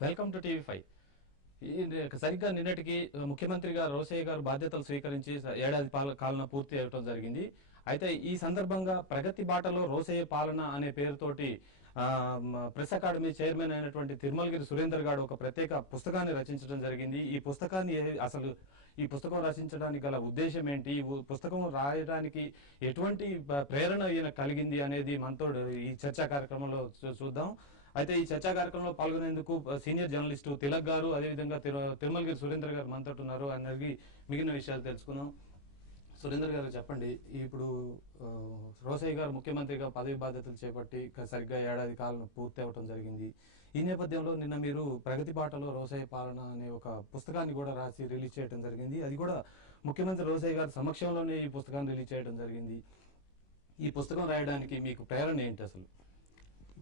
Welcome to TV5. సరిగ్గా నిన్నటికి ముఖ్యమంత్రిగా రోసయ్య గారు బాధ్యతలు స్వీకరించి ఏడాది కాలం పూర్తి అవ్వడం జరిగింది. అయితే ఈ సందర్భంగా ప్రగతి బాటలో రోసయ్య పాలన అనే పేరుతోటి ప్రెస్ అకాడమీ చైర్మన్ అయినటువంటి తిరుమలగిరి సురేందర్ గారు ఒక ప్రత్యేక పుస్తకాన్ని రచించడం జరిగింది. ఈ పుస్తకాన్ని అసలు ఈ పుస్తకం రచించడానికి గల ఉద్దేశం ఏంటి, ఈ పుస్తకం రాయడానికి ఎటువంటి ప్రేరణ ఈయన కలిగింది అనేది మనతో ఈ చర్చా కార్యక్రమంలో చూద్దాం. అయితే ఈ చర్చా కార్యక్రమంలో పాల్గొనేందుకు సీనియర్ జర్నలిస్టు తిలక్ గారు, అదేవిధంగా తిరుమలగిరి సురేందర్ గారు మనతో ఉన్నారు. అనేది మిగిలిన విషయాలు తెలుసుకుందాం. సురేందర్ గారు చెప్పండి, ఇప్పుడు రోసయ్య గారు ముఖ్యమంత్రిగా పదవి బాధ్యతలు చేపట్టి సరిగ్గా ఏడాది కాలం పూర్తి అవ్వడం జరిగింది. ఈ నేపథ్యంలో నిన్న మీరు ప్రగతి బాటలో రోసయ్య పాలన అనే ఒక పుస్తకాన్ని కూడా రాసి రిలీజ్ చేయడం జరిగింది. అది కూడా ముఖ్యమంత్రి రోసయ్య గారి సమక్షంలోనే ఈ పుస్తకాన్ని రిలీజ్ చేయడం జరిగింది. ఈ పుస్తకం రాయడానికి మీకు ప్రేరణ ఏంటి? అసలు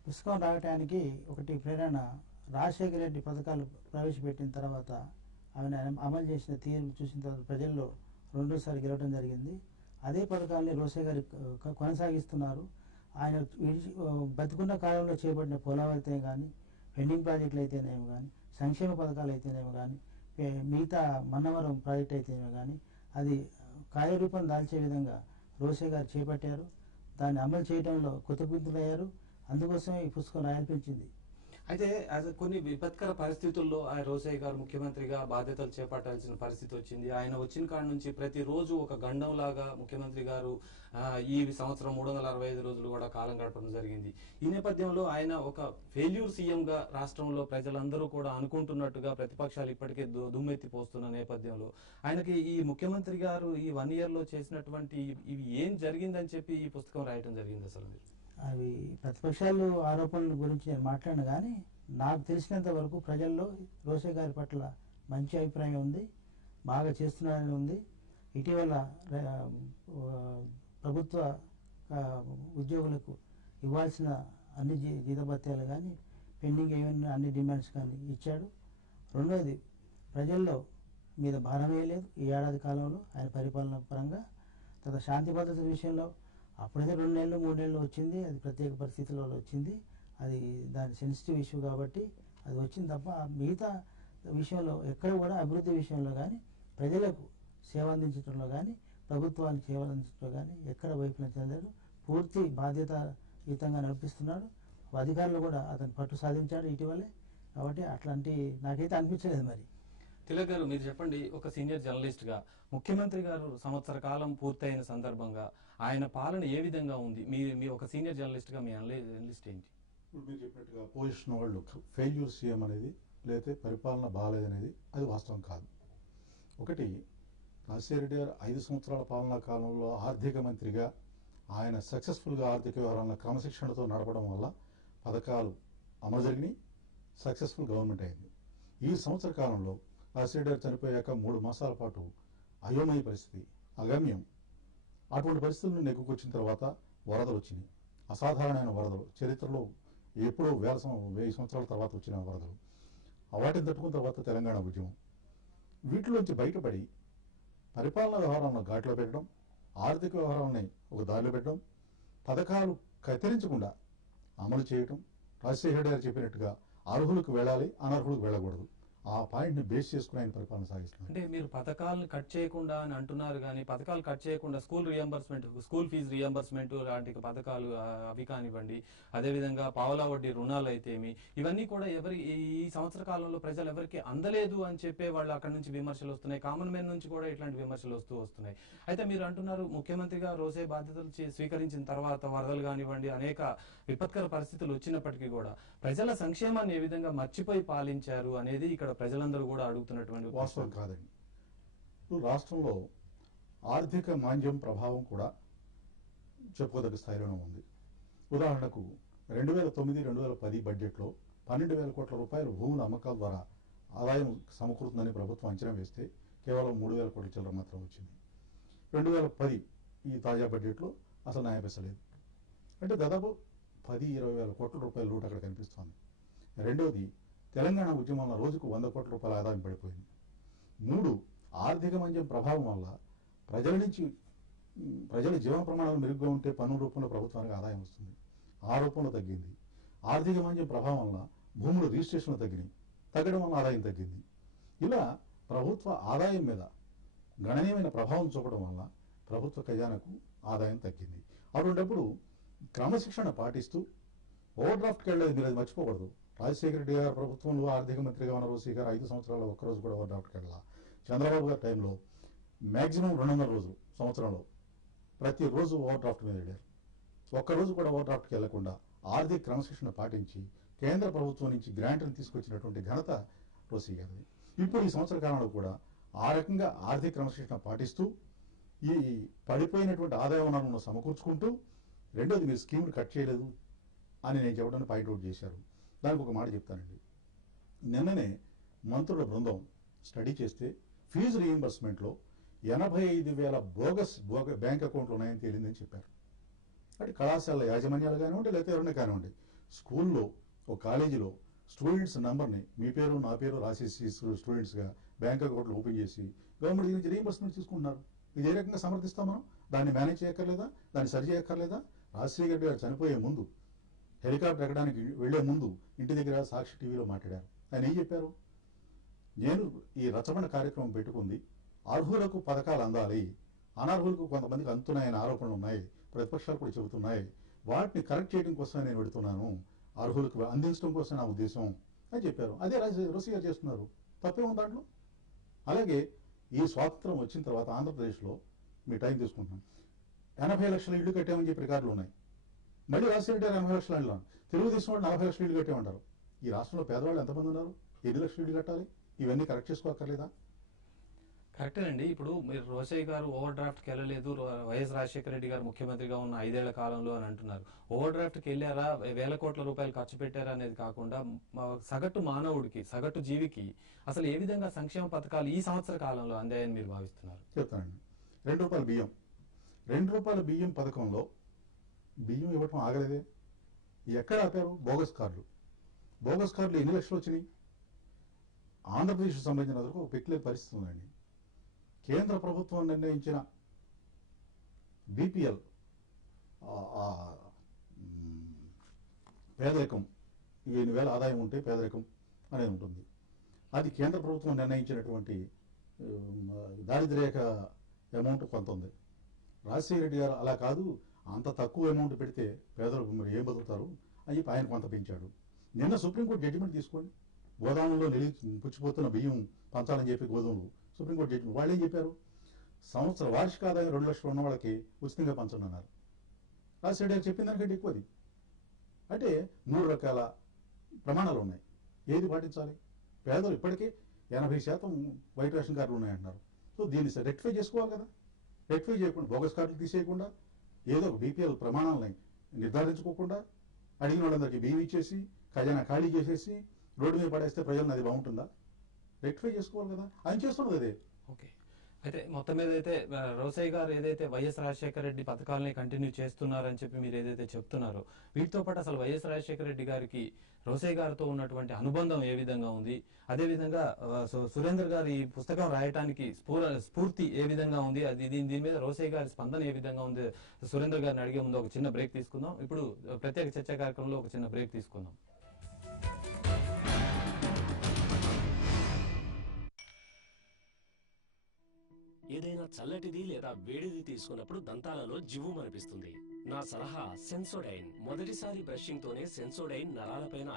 పుస్తకం రాయడానికి ఒకటి ప్రేరణ, రాజశేఖర రెడ్డి పథకాలు ప్రవేశపెట్టిన తర్వాత ఆయన అమలు చేసిన తీరు చూసిన తర్వాత ప్రజల్లో రెండోసారి గెలవడం జరిగింది. అదే పథకాన్ని రోసయ్య గారు కొనసాగిస్తున్నారు. ఆయన బతుకున్న కాలంలో చేపట్టిన పోలవరం కానీ, పెండింగ్ ప్రాజెక్టులు అయితేనేమో కానీ, సంక్షేమ పథకాలు అయితేనేమో కానీ, మిగతా మన్నవరం ప్రాజెక్ట్ అయితేనేమో కానీ అది కార్యరూపం దాల్చే విధంగా రోసయ్య గారు చేపట్టారు. దాన్ని అమలు చేయడంలో కృతజ్ఞులయ్యారు. అందుకోసమే ఈ పుస్తకం రాయాల్పించింది. అయితే కొన్ని విపత్కర పరిస్థితుల్లో ఆయన రోసయ్య గారు ముఖ్యమంత్రిగా బాధ్యతలు చేపట్టాల్సిన పరిస్థితి వచ్చింది. ఆయన వచ్చిన కాడ నుంచి ప్రతిరోజు ఒక గండం లాగా ముఖ్యమంత్రి గారు ఈ సంవత్సరం 365 రోజులు కూడా కాలం గడపడం జరిగింది. ఈ నేపథ్యంలో ఆయన ఒక ఫెయిల్యూర్ సీఎంగా రాష్ట్రంలో ప్రజలందరూ కూడా అనుకుంటున్నట్టుగా ప్రతిపక్షాలు ఇప్పటికే దుమ్మెత్తిపోస్తున్న నేపథ్యంలో ఆయనకి ఈ ముఖ్యమంత్రి గారు ఈ 1 year లో చేసినటువంటి ఇవి ఏం జరిగిందని చెప్పి ఈ పుస్తకం రాయటం జరిగింది. అసలు అవి ప్రతిపక్షాలు ఆరోపణల గురించి నేను మాట్లాడను, కానీ నాకు తెలిసినంత వరకు ప్రజల్లో రోసయ్య గారి పట్ల మంచి అభిప్రాయం ఉంది, బాగా చేస్తున్నారని ఉంది. ఇటీవల ప్రభుత్వ ఉద్యోగులకు ఇవ్వాల్సిన అన్ని జీతభత్యాలు కానీ, పెండింగ్ ఏమైనా అన్ని డిమాండ్స్ కానీ ఇచ్చాడు. రెండోది, ప్రజల్లో మీద భారం వేయలేదు ఈ ఏడాది కాలంలో ఆయన పరిపాలన పరంగా. తర్వాత శాంతి భద్రత విషయంలో అప్పుడైతే 2 నెలలు 3 నెలలు వచ్చింది, అది ప్రత్యేక పరిస్థితుల్లో వచ్చింది, అది దాని సెన్సిటివ్ ఇష్యూ కాబట్టి అది వచ్చింది తప్ప మిగతా విషయంలో ఎక్కడ కూడా అభివృద్ధి విషయంలో కానీ, ప్రజలకు సేవ అందించడంలో కానీ, ప్రభుత్వానికి సేవ అందించడంలో కానీ ఎక్కడ వైఫల్యం చెందాడు. పూర్తి బాధ్యతాయుతంగా నడిపిస్తున్నాడు. అధికారులు కూడా అతను పట్టు సాధించాడు ఇటీవలే. కాబట్టి అట్లాంటి నాకైతే అనిపించలేదు. మరి తిలక్ గారు, మీరు చెప్పండి, ఒక సీనియర్ జర్నలిస్ట్ గా ముఖ్యమంత్రి గారు సంవత్సర కాలం పూర్తయిన సందర్భంగా ఆయన పాలన ఏ విధంగా ఉంది? మీ ఒక సీనియర్ జర్నలిస్ట్ గా మీ అనలిస్ట్ ఏంటి? ఇప్పుడు మీరు చెప్పినట్టుగా పొజిషన్ వాళ్ళు ఫెయిల్యూర్ సీఎం అనేది లేకపోతే పరిపాలన బాగాలేదనేది అది వాస్తవం కాదు. ఒకటి, రాజశేఖర రెడ్డి గారు 5 సంవత్సరాల పాలనా కాలంలో ఆర్థిక మంత్రిగా ఆయన సక్సెస్ఫుల్గా ఆర్థిక వ్యవహారాలను క్రమశిక్షణతో నడపడం వల్ల పథకాలు అమలు జరిగినాయి, సక్సెస్ఫుల్ గవర్నమెంట్ అయింది. ఈ సంవత్సర కాలంలో రాజశేఖర గారు చనిపోయాక 3 మాసాల పాటు అయోమయ పరిస్థితి, అగమ్యం. అటువంటి పరిస్థితులను నెగ్గుకొచ్చిన తర్వాత వరదలు వచ్చినాయి, అసాధారణమైన వరదలు, చరిత్రలో ఎప్పుడో 1000 సంవత్సరాల తర్వాత వచ్చిన వరదలు. వాటిని తట్టుకున్న తర్వాత తెలంగాణ ఉద్యమం. వీటిలోంచి బయటపడి పరిపాలనా వ్యవహారాలను ఘాట్లో పెట్టడం, ఆర్థిక వ్యవహారాలని ఒక దారిలో పెట్టడం, పథకాలు కత్తిరించకుండా అమలు చేయటం, రాజశేఖర గారు చెప్పినట్టుగా అర్హులకు వెళ్ళాలి, అనర్హులకు వెళ్ళకూడదు. ఆ పాయింట్ ని బేస్ చేసుకుని ఆయన పరిపాలన సాగిస్తున్నారు. అంటే మీరు పథకాలను కట్ చేయకుండా అని అంటున్నారు, కానీ పథకాలు కట్ చేయకుండా స్కూల్ ఫీజు రియంబర్స్మెంట్ లాంటి పథకాలు అవి కానివ్వండి, అదేవిధంగా పావలా వడ్డీ రుణాలు అయితేమి, ఇవన్నీ కూడా ఈ సంవత్సర కాలంలో ప్రజలు ఎవరికి అందలేదు అని చెప్పే వాళ్ళు అక్కడ నుంచి విమర్శలు వస్తున్నాయి. కామన్ మ్యాన్ నుంచి కూడా ఇట్లాంటి విమర్శలు వస్తున్నాయి. అయితే మీరు అంటున్నారు, ముఖ్యమంత్రిగా రోసయ్య బాధ్యతలు స్వీకరించిన తర్వాత వరదలు కానివ్వండి, అనేక విపత్కర పరిస్థితులు వచ్చినప్పటికీ కూడా ప్రజల సంక్షేమాన్ని ఏ విధంగా మర్చిపోయి పాలించారు అనేది ఇక్కడ ప్రజలందరూ కూడా అడుగుతున్నటువంటి వాస్తవం కాదండి. ఇప్పుడు రాష్ట్రంలో ఆర్థిక మాంద్యం ప్రభావం కూడా చెప్పుకోదగ్గ స్థాయిలోనే ఉంది. ఉదాహరణకు 2009-2010 బడ్జెట్లో 12,000 కోట్ల రూపాయలు భూముల అమ్మకాల ద్వారా ఆదాయం సమకూరుతుందని ప్రభుత్వం అంచనా వేస్తే కేవలం 3,000 కోట్ల చిల్లర మాత్రం వచ్చింది. 2010 ఈ తాజా బడ్జెట్లో అసలు న్యాయపేసలేదు. అంటే దాదాపు 10-20 వేల కోట్ల రూపాయల లూట్ అక్కడ కనిపిస్తోంది. రెండవది, తెలంగాణ ఉద్యమంలో రోజుకు 100 కోట్ల రూపాయల ఆదాయం పడిపోయింది. 3, ఆర్థిక మాంద్యం ప్రభావం వల్ల ప్రజల జీవన ప్రమాణాలు మెరుగ్గా ఉంటే పన్ను రూపంలో ప్రభుత్వానికి ఆదాయం వస్తుంది, ఆ రూపంలో తగ్గింది. ఆర్థిక మాంద్యం ప్రభావం వల్ల భూముల రిజిస్ట్రేషన్లు తగ్గినాయి, తగ్గడం వల్ల ఆదాయం తగ్గింది. ఇలా ప్రభుత్వ ఆదాయం మీద గణనీయమైన ప్రభావం చూపడం వల్ల ప్రభుత్వ ఖజానాకు ఆదాయం తగ్గింది. అటువంటిప్పుడు క్రమశిక్షణ పాటిస్తూ ఓవర్ డ్రాఫ్ట్కి వెళ్ళేది మీరు అది మర్చిపోకూడదు. రాజశేఖర రెడ్డి గారు ప్రభుత్వంలో ఆర్థిక మంత్రిగా ఉన్న రోసయ్య గారు 5 సంవత్సరాల్లో ఒక్కరోజు కూడా ఓవర్ డ్రాఫ్ట్కి వెళ్ళాల. చంద్రబాబు గారి టైంలో మ్యాక్సిమం 200 రోజులు సంవత్సరంలో ప్రతిరోజు ఓవర్ డ్రాఫ్ట్ మీద వెళ్ళారు. ఒక్కరోజు కూడా ఓవర్ డ్రాఫ్ట్కి వెళ్లకుండా ఆర్థిక క్రమశిక్షణ పాటించి కేంద్ర ప్రభుత్వం నుంచి గ్రాంట్ని తీసుకొచ్చినటువంటి ఘనత రోసయ్య గారిది. ఇప్పుడు ఈ సంవత్సర కాలంలో కూడా ఆ రకంగా ఆర్థిక క్రమశిక్షణ పాటిస్తూ ఈ పడిపోయినటువంటి ఆదాయ వనరులను సమకూర్చుకుంటూ, రెండోది మీరు స్కీములు కట్ చేయలేదు అని నేను చెప్పడానికి పాయింట్అవుట్ చేశారు. దానికి ఒక మాట చెప్తానండి. నిన్ననే మంత్రుల బృందం స్టడీ చేస్తే ఫీజు రీయింబర్స్మెంట్లో 85,000 బోగస్ బ్యాంక్ అకౌంట్లు ఉన్నాయని తేలిందని చెప్పారు. అంటే కళాశాల యాజమాన్యాలు కానివ్వండి, లేకపోతే ఎవరైనా కానివ్వండి, స్కూల్లో ఒక కాలేజీలో స్టూడెంట్స్ నంబర్ని మీ పేరు నా పేరు రాసేసి స్టూడెంట్స్గా బ్యాంక్ అకౌంట్లు ఓపెన్ చేసి గవర్నమెంట్ దీని నుంచి రీయింబర్స్మెంట్ తీసుకుంటున్నారు. ఇది ఏ రకంగా సమర్థిస్తాం మనం? దాన్ని మేనేజ్ చేయక్కర్లేదా? దాన్ని సరి చేయక్కర్లేదా? రాజశేఖర రెడ్డి గారు చనిపోయే ముందు హెలికాప్టర్ ఎక్కడానికి వెళ్లే ముందు ఇంటి దగ్గర సాక్షి టీవీలో మాట్లాడారు. ఆయన ఏం చెప్పారు? నేను ఈ రచన కార్యక్రమం పెట్టుకుంది అర్హులకు పథకాలు అందాలి, అనర్హులకు కొంతమందికి అందుతున్నాయని ఆరోపణలు ఉన్నాయి, ప్రతిపక్షాలు కూడా చెబుతున్నాయి, వాటిని కరెక్ట్ చేయడం కోసమే నేను పెడుతున్నాను, అర్హులకు అందించడం కోసం నా ఉద్దేశం అని చెప్పారు. అదే రోసయ్య గారు చేస్తున్నారు. తప్పే ఉంది దాంట్లో. అలాగే ఈ స్వాతంత్రం వచ్చిన తర్వాత ఆంధ్రప్రదేశ్లో మీ టైం తీసుకుంటున్నాం 80 లక్షల ఇళ్ళు కట్టామని చెప్పి రికార్డులు ఉన్నాయి. మళ్ళీ రాజశేఖర రెడ్డి 80 లక్షల ఇళ్ళు, తెలుగుదేశం వాళ్ళు 40 లక్షల ఇళ్ళు కట్టామంటారు. ఈ రాష్ట్రంలో పేదవాళ్ళు ఎంతమంది ఉన్నారు? 8 లక్షల ఇళ్ళు కట్టాలి. ఇవన్నీ కరెక్ట్ చేసుకోక్కర్లేదా? కరెక్టేనండి. ఇప్పుడు మీరు రోసయ్య గారు ఓవర్ డ్రాఫ్ట్కి వెళ్ళలేదు, వైఎస్ రాజశేఖర రెడ్డి గారు ముఖ్యమంత్రిగా ఉన్న 5 ఏళ్ల కాలంలో అని అంటున్నారు. ఓవర్ డ్రాఫ్ట్కి వెళ్ళారా, వేల కోట్ల రూపాయలు ఖర్చు పెట్టారా అనేది కాకుండా సగటు మానవుడికి, సగటు జీవికి అసలు ఏ విధంగా సంక్షేమ పథకాలు ఈ సంవత్సర కాలంలో అందాయని మీరు భావిస్తున్నారు? చెప్తానండి. ₹2 బియ్యం, ₹2 బియ్యం పథకంలో బియ్యం ఇవ్వటం ఆగలేదే. ఎక్కడ ఆపారు? బోగస్ కార్డులు. బోగస్ కార్డులు ఎన్ని లక్షలు వచ్చినాయి? ఆంధ్రప్రదేశ్కు సంబంధించిన ఒక పెక్యులర్ పరిస్థితి ఉందండి. కేంద్ర ప్రభుత్వం నిర్ణయించిన బీపీఎల్ పేదరికం 5,000 ఆదాయం ఉంటే పేదరికం అనేది ఉంటుంది. అది కేంద్ర ప్రభుత్వం నిర్ణయించినటువంటి దారిద్ర్యరేఖ అమౌంట్ కొంత ఉంది. రాజశేఖర రెడ్డి గారు అలా కాదు, అంత తక్కువ అమౌంట్ పెడితే పేదలకు మరి ఏం బతుకుతారు అని చెప్పి ఆయన కొంత పెంచాడు. నిన్న సుప్రీంకోర్టు జడ్జిమెంట్ తీసుకోండి. గోదాములో పుచ్చిపోతున్న బియ్యం పంచాలని చెప్పి గోదాములు సుప్రీంకోర్టు జడ్జిమెంట్ వాళ్ళు ఏం చెప్పారు? సంవత్సర వార్షిక ఆదాయం 2 లక్షలు ఉన్న వాళ్ళకి ఉచితంగా పంచండి అన్నారు. రాజశేఖర గారు చెప్పిన దానికంటే ఎక్కువది. అంటే 3 రకాల ప్రమాణాలు ఉన్నాయి. ఏది పాటించాలి? పేదలు ఇప్పటికే 80% వైట్ రేషన్ కార్డులు ఉన్నాయంటున్నారు. సో దీన్ని రెక్టిఫై చేసుకోవాలి కదా. రెక్టిఫై చేయకుండా, బోగస్ కార్డులు తీసేయకుండా, ఏదో ఒక బీపీఎల్ ప్రమాణాలని నిర్ధారించుకోకుండా అడిగిన వాళ్ళందరికీ బియ్యం ఇచ్చేసి ఖజానా ఖాళీ చేసేసి రోడ్డు మీద పడేస్తే ప్రజలను అది బాగుంటుందా? రెక్టిఫై చేసుకోవాలి కదా. ఆయన చేస్తున్నది అదే. ఓకే. అయితే మొత్తం మీద అయితే రోసయ్య గారు ఏదైతే వైఎస్ రాజశేఖర రెడ్డి పథకాలని కంటిన్యూ చేస్తున్నారని చెప్పి మీరు ఏదైతే చెప్తున్నారో, వీటితో పాటు అసలు వైఎస్ రాజశేఖర రెడ్డి గారికి రోసయ్య గారితో ఉన్నటువంటి అనుబంధం ఏ విధంగా ఉంది, అదేవిధంగా సురేందర్ గారు ఈ పుస్తకం రాయటానికి స్ఫూర్తి ఏ విధంగా ఉంది, అది దీని మీద రోసయ్య గారి స్పందన ఏ విధంగా ఉంది, సురేందర్ గారిని అడిగే ముందు ఒక చిన్న బ్రేక్ తీసుకుందాం. ఇప్పుడు ప్రత్యేక చర్చా కార్యక్రమంలో ఒక చిన్న బ్రేక్ తీసుకుందాం. ఏదైనా చల్లటిది లేదా వేడిది తీసుకున్నప్పుడు దంతాలలో జివ్వుమనిపిస్తుంది. నా సలహా సెన్సోడైన్. మొదటిసారి బ్రషింగ్ తోనే సెన్సోడైన్ నరాలపైన